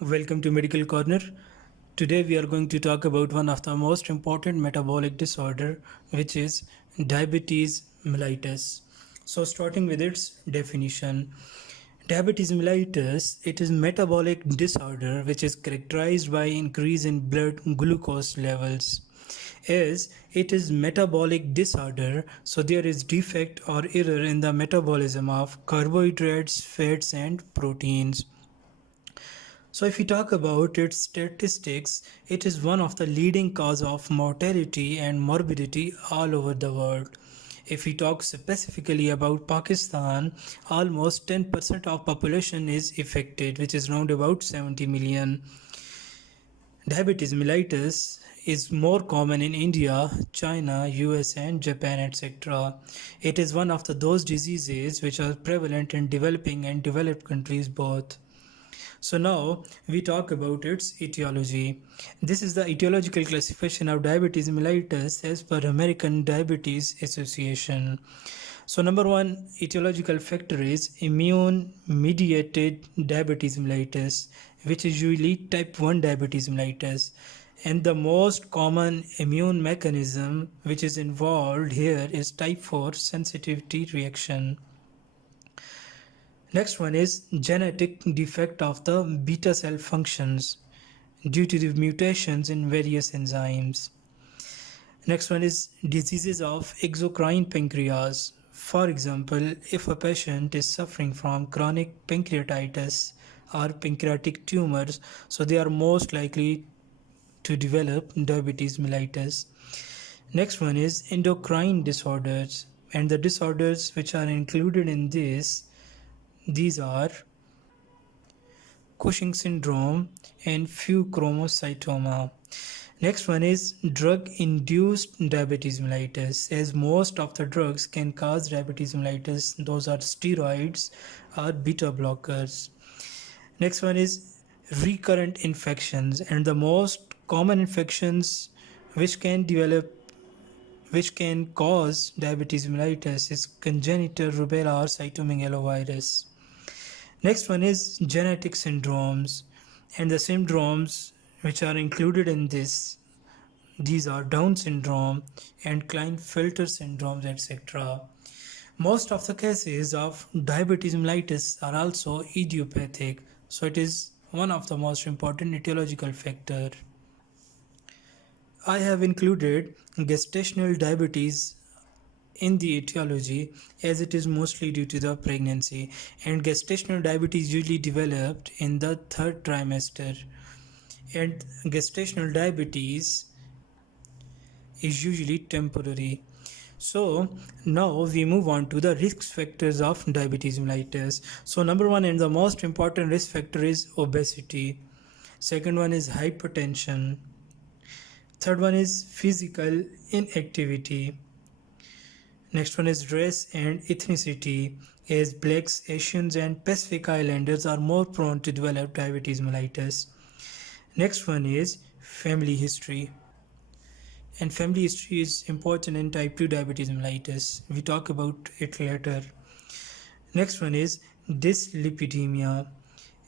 Welcome to Medical Corner. Today we are going to talk about one of the most important metabolic disorder, which is diabetes mellitus. So starting with its definition, diabetes mellitus, it is metabolic disorder which is characterized by increase in blood glucose levels. As it is metabolic disorder, so there is defect or error in the metabolism of carbohydrates, fats and proteins. So if we talk about its statistics, it is one of the leading cause of mortality and morbidity all over the world. If we talk specifically about Pakistan, almost 10% of population is affected, which is around about 70 million. Diabetes mellitus is more common in India, China, US and Japan, etc. It is one of those diseases which are prevalent in developing and developed countries both. So now we talk about its etiology. This is the etiological classification of diabetes mellitus as per American Diabetes Association. So number one etiological factor is immune mediated diabetes mellitus, which is usually type 1 diabetes mellitus. And the most common immune mechanism which is involved here is type 4 sensitivity reaction. Next one is genetic defect of the beta cell functions due to the mutations in various enzymes. Next one is diseases of exocrine pancreas. For example, if a patient is suffering from chronic pancreatitis or pancreatic tumors, so they are most likely to develop diabetes mellitus. Next one is endocrine disorders, and the disorders which are included in these are Cushing syndrome and pheochromocytoma. Next one is drug-induced diabetes mellitus, as most of the drugs can cause diabetes mellitus. Those are steroids or beta blockers. Next one is recurrent infections, and the most common infections which can cause diabetes mellitus is congenital rubella or cytomegalovirus. Next one is genetic syndromes, and the syndromes which are included in these are Down syndrome and Klinefelter syndromes, etc. Most of the cases of diabetes mellitus are also idiopathic, so it is one of the most important etiological factor. I have included gestational diabetes in the etiology as it is mostly due to the pregnancy, and gestational diabetes usually developed in the third trimester, and gestational diabetes is usually temporary. So now we move on to the risk factors of diabetes mellitus. So number one and the most important risk factor is obesity. Second one is hypertension. Third one is physical inactivity. Next one is race and ethnicity, as blacks, Asians and Pacific Islanders are more prone to develop diabetes mellitus. Next one is family history, and family history is important in type 2 diabetes mellitus. We talk about it later. Next one is dyslipidemia.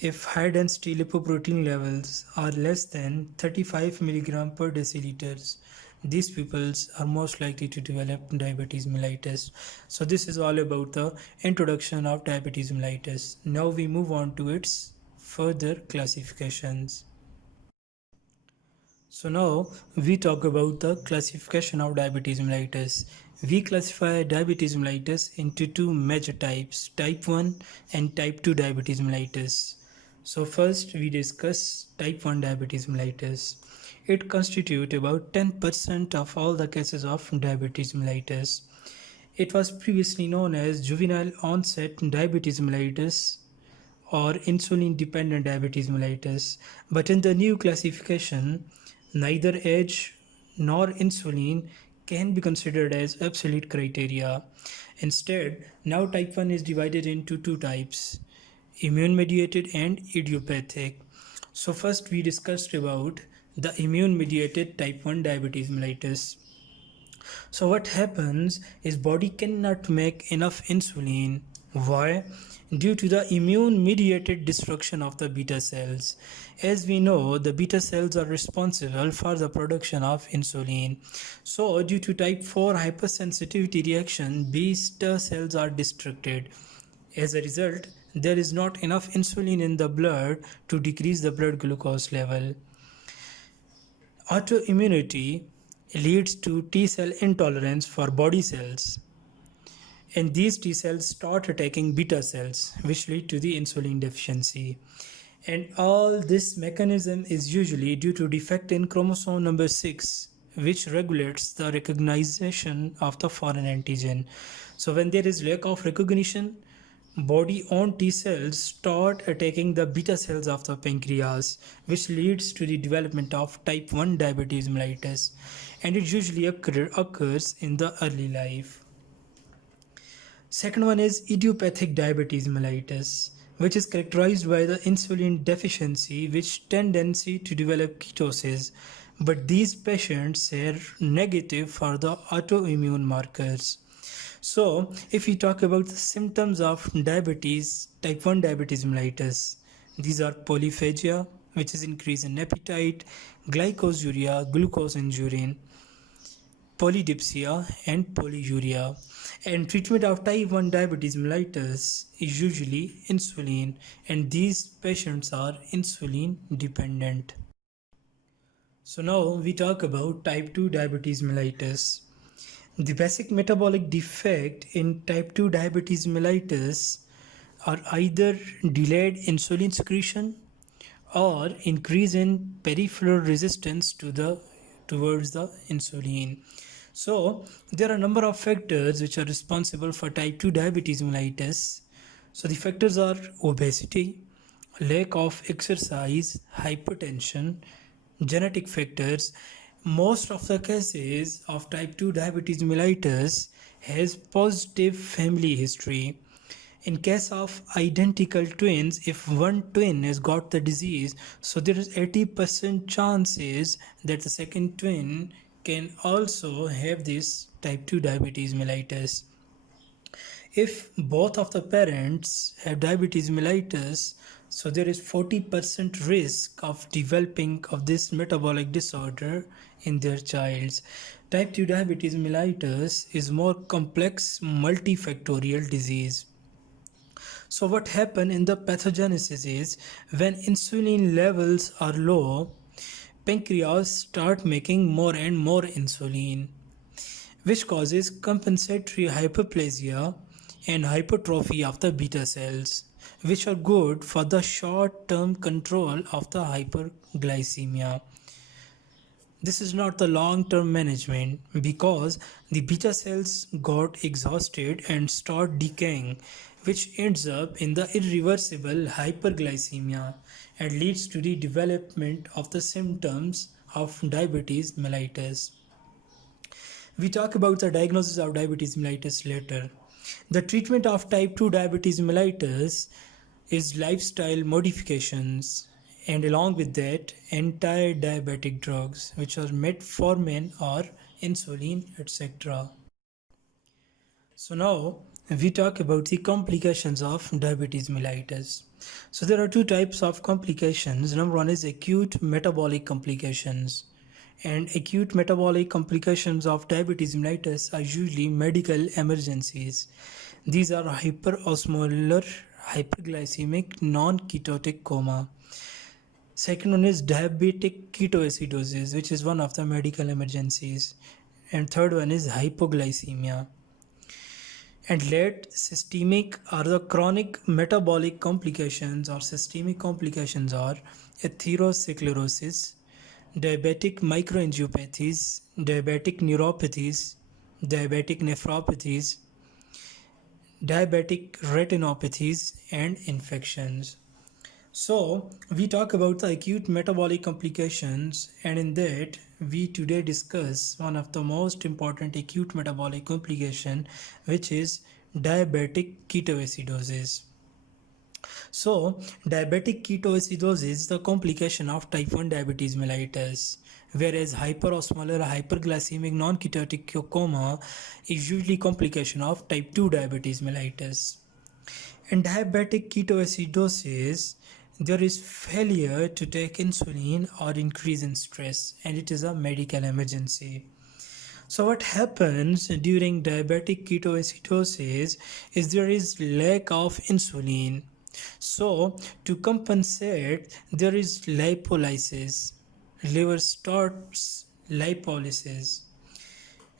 If high density lipoprotein levels are less than 35 mg per deciliters, these people are most likely to develop diabetes mellitus. So this is all about the introduction of diabetes mellitus. Now we move on to its further classifications. So now we talk about the classification of diabetes mellitus. We classify diabetes mellitus into two major types, type 1 and type 2 diabetes mellitus. So first we discuss type 1 diabetes mellitus. It constitutes about 10% of all the cases of diabetes mellitus. It was previously known as juvenile onset diabetes mellitus or insulin dependent diabetes mellitus, but in the new classification, neither age nor insulin can be considered as absolute criteria. Instead, now type 1 is divided into two types, immune mediated and idiopathic. So first we discussed about the immune mediated type 1 diabetes mellitus. So what happens is body cannot make enough insulin Why? Due to the immune-mediated destruction of the beta cells. As we know, the beta cells are responsible for the production of insulin. So, due to type 4 hypersensitivity reaction, beta cells are destructed. As a result, there is not enough insulin in the blood to decrease the blood glucose level. Autoimmunity leads to T cell intolerance for body cells, and these T cells start attacking beta cells, which lead to the insulin deficiency. And all this mechanism is usually due to defect in chromosome number 6, which regulates the recognition of the foreign antigen. So when there is lack of recognition, body own T cells start attacking the beta cells of the pancreas, which leads to the development of type 1 diabetes mellitus, and it usually occurs in the early life. Second one is idiopathic diabetes mellitus, which is characterized by the insulin deficiency which tendency to develop ketosis, but these patients are negative for the autoimmune markers. So, if we talk about the symptoms of diabetes, type 1 diabetes mellitus, these are polyphagia, which is increase in appetite, glycosuria, glucose in urine, polydipsia, and polyuria. And treatment of type 1 diabetes mellitus is usually insulin, and these patients are insulin dependent. So now we talk about type 2 diabetes mellitus. The basic metabolic defect in type 2 diabetes mellitus are either delayed insulin secretion or increase in peripheral resistance towards the insulin. So there are a number of factors which are responsible for type 2 diabetes mellitus. So the factors are obesity, lack of exercise, hypertension, genetic factors. Most of the cases of type 2 diabetes mellitus has positive family history. In case of identical twins, if one twin has got the disease, so there is 80% chances that the second twin can also have this type 2 diabetes mellitus. If both of the parents have diabetes mellitus, so there is 40% risk of developing of this metabolic disorder in their childs. Type 2 diabetes mellitus is more complex multifactorial disease. So what happens in the pathogenesis is when insulin levels are low, pancreas start making more and more insulin, which causes compensatory hyperplasia and hypertrophy of the beta cells, which are good for the short-term control of the hyperglycemia. This is not the long-term management because the beta cells got exhausted and start decaying, which ends up in the irreversible hyperglycemia and leads to the development of the symptoms of diabetes mellitus. We talk about the diagnosis of diabetes mellitus later. The treatment of type 2 diabetes mellitus is lifestyle modifications, and along with that anti-diabetic drugs which are metformin or insulin, etc. So now we talk about the complications of diabetes mellitus. So there are two types of complications. Number one is acute metabolic complications, and acute metabolic complications of diabetes mellitus are usually medical emergencies. These are hyperosmolar, hyperglycemic, non-ketotic coma. Second one is diabetic ketoacidosis, which is one of the medical emergencies. And third one is hypoglycemia. And late systemic or the chronic metabolic complications or systemic complications are atherosclerosis, diabetic microangiopathies, diabetic neuropathies, diabetic nephropathies, diabetic retinopathies, and infections. So we talk about the acute metabolic complications, and in that we today discuss one of the most important acute metabolic complication, which is diabetic ketoacidosis. So diabetic ketoacidosis is the complication of type 1 diabetes mellitus, whereas hyperosmolar hyperglycemic non-ketotic coma is usually complication of type 2 diabetes mellitus. In diabetic ketoacidosis, there is failure to take insulin or increase in stress, and it is a medical emergency. So what happens during diabetic ketoacidosis is there is lack of insulin. So to compensate, there is lipolysis. Liver starts lipolysis.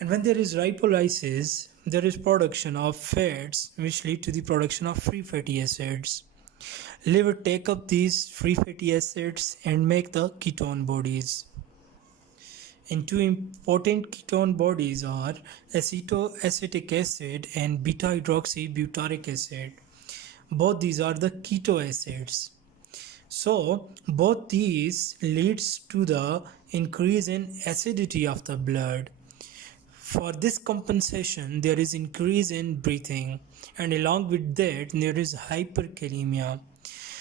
And when there is lipolysis, there is production of fats which lead to the production of free fatty acids. Liver take up these free fatty acids and make the ketone bodies. And two important ketone bodies are acetoacetic acid and beta hydroxybutyric acid. Both these are the keto acids. So both these leads to the increase in acidity of the blood. For this compensation, there is increase in breathing, and along with that, there is hyperkalemia.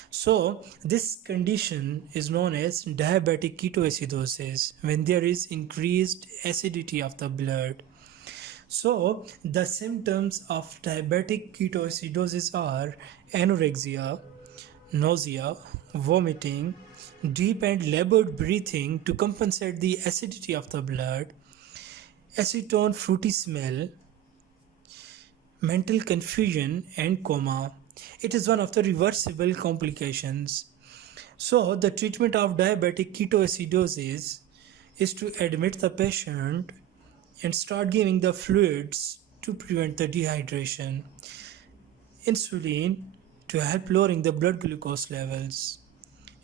So this condition is known as diabetic ketoacidosis, when there is increased acidity of the blood. So the symptoms of diabetic ketoacidosis are anorexia, nausea, vomiting, deep and labored breathing to compensate the acidity of the blood, acetone fruity smell, mental confusion, and coma. It is one of the reversible complications. So the treatment of diabetic ketoacidosis is to admit the patient and start giving the fluids to prevent the dehydration, insulin to help lowering the blood glucose levels,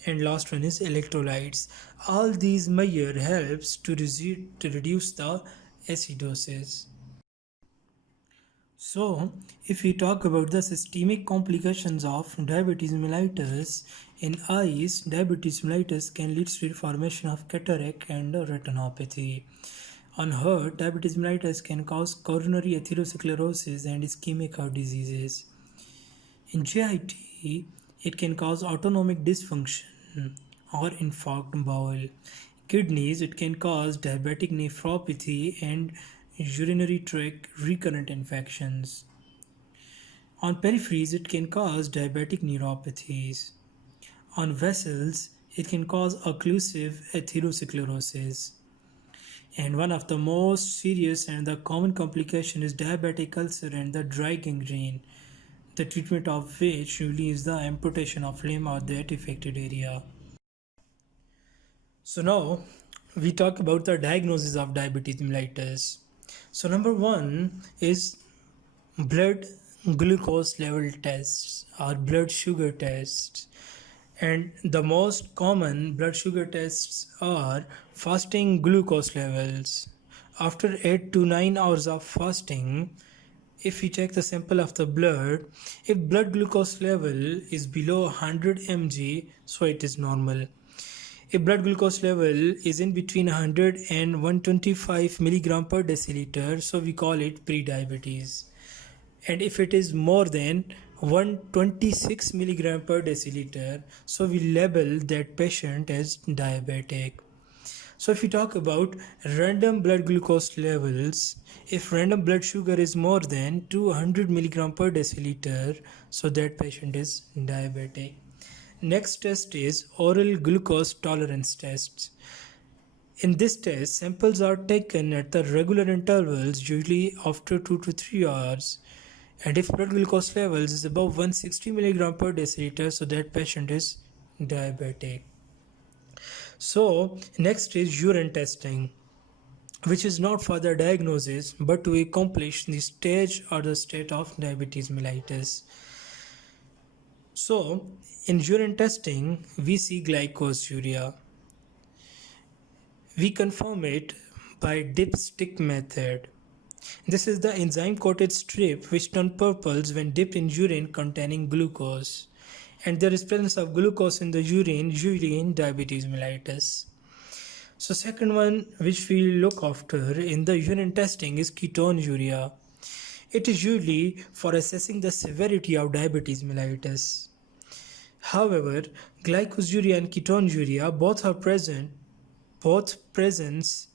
and last one is electrolytes. All these measures helps to reduce the acidosis. So, if we talk about the systemic complications of diabetes mellitus, in eyes, diabetes mellitus can lead to the formation of cataract and retinopathy. On heart, diabetes mellitus can cause coronary atherosclerosis and ischemic heart diseases. In GIT, it can cause autonomic dysfunction or infarct bowel. Kidneys, it can cause diabetic nephropathy and urinary tract recurrent infections. On peripheries, it can cause diabetic neuropathies. On vessels, it can cause occlusive atherosclerosis. And one of the most serious and the common complication is diabetic ulcer and the dry gangrene, the treatment of which usually is the amputation of limb or that affected area. So now we talk about the diagnosis of diabetes mellitus. So number one is blood glucose level tests or blood sugar tests. And the most common blood sugar tests are fasting glucose levels. After 8 to 9 hours of fasting, if we check the sample of the blood, if blood glucose level is below 100 mg, so it is normal. If blood glucose level is in between 100 and 125 milligram per deciliter, so we call it pre-diabetes. And if it is more than 126 milligram per deciliter, so we label that patient as diabetic. So if we talk about random blood glucose levels, if random blood sugar is more than 200 milligram per deciliter, so that patient is diabetic. Next test is oral glucose tolerance tests. In this test, samples are taken at the regular intervals, usually after 2 to 3 hours. And if blood glucose levels is above 160 milligram per deciliter, so that patient is diabetic. So next is urine testing, which is not for the diagnosis but to accomplish the stage or the state of diabetes mellitus. So in urine testing, we see glycosuria. We confirm it by dipstick method. This is the enzyme coated strip which turn purple when dipped in urine containing glucose, and there is presence of glucose in the urine usually in diabetes mellitus. So second one which we look after in the urine testing is ketonuria. It is usually for assessing the severity of diabetes mellitus. However, glycosuria and ketonuria both presence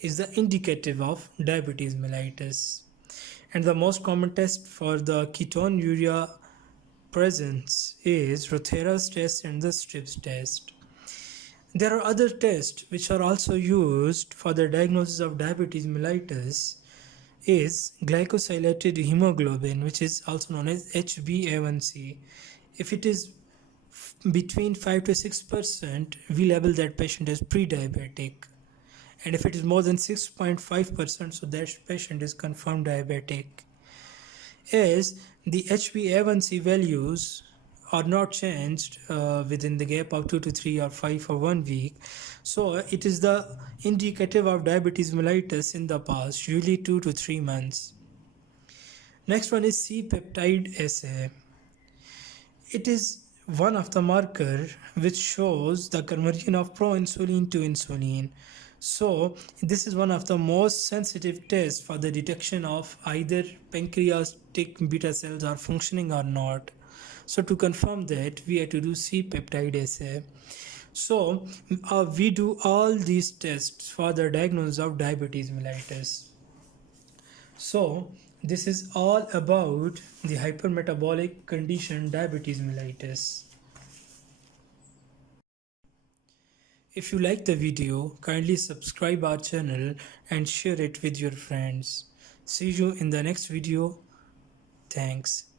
is the indicative of diabetes mellitus. And the most common test for the ketone-urea presence is Rothera's test and the Strips test. There are other tests which are also used for the diagnosis of diabetes mellitus is glycosylated hemoglobin, which is also known as HbA1c. If it is between 5 to 6%, we label that patient as pre-diabetic. And if it is more than 6.5%, so that patient is confirmed diabetic. As the HbA1c values are not changed within the gap of 2 to 3 or 5 for 1 week, so it is the indicative of diabetes mellitus in the past, usually 2 to 3 months. Next one is C-peptide assay. It is one of the marker which shows the conversion of proinsulin to insulin. So this is one of the most sensitive tests for the detection of either pancreatic beta cells are functioning or not. So to confirm that, we have to do C-peptide assay. So we do all these tests for the diagnosis of diabetes mellitus. So this is all about the hypermetabolic condition diabetes mellitus. If you like the video, kindly subscribe our channel and share it with your friends. See you in the next video. Thanks.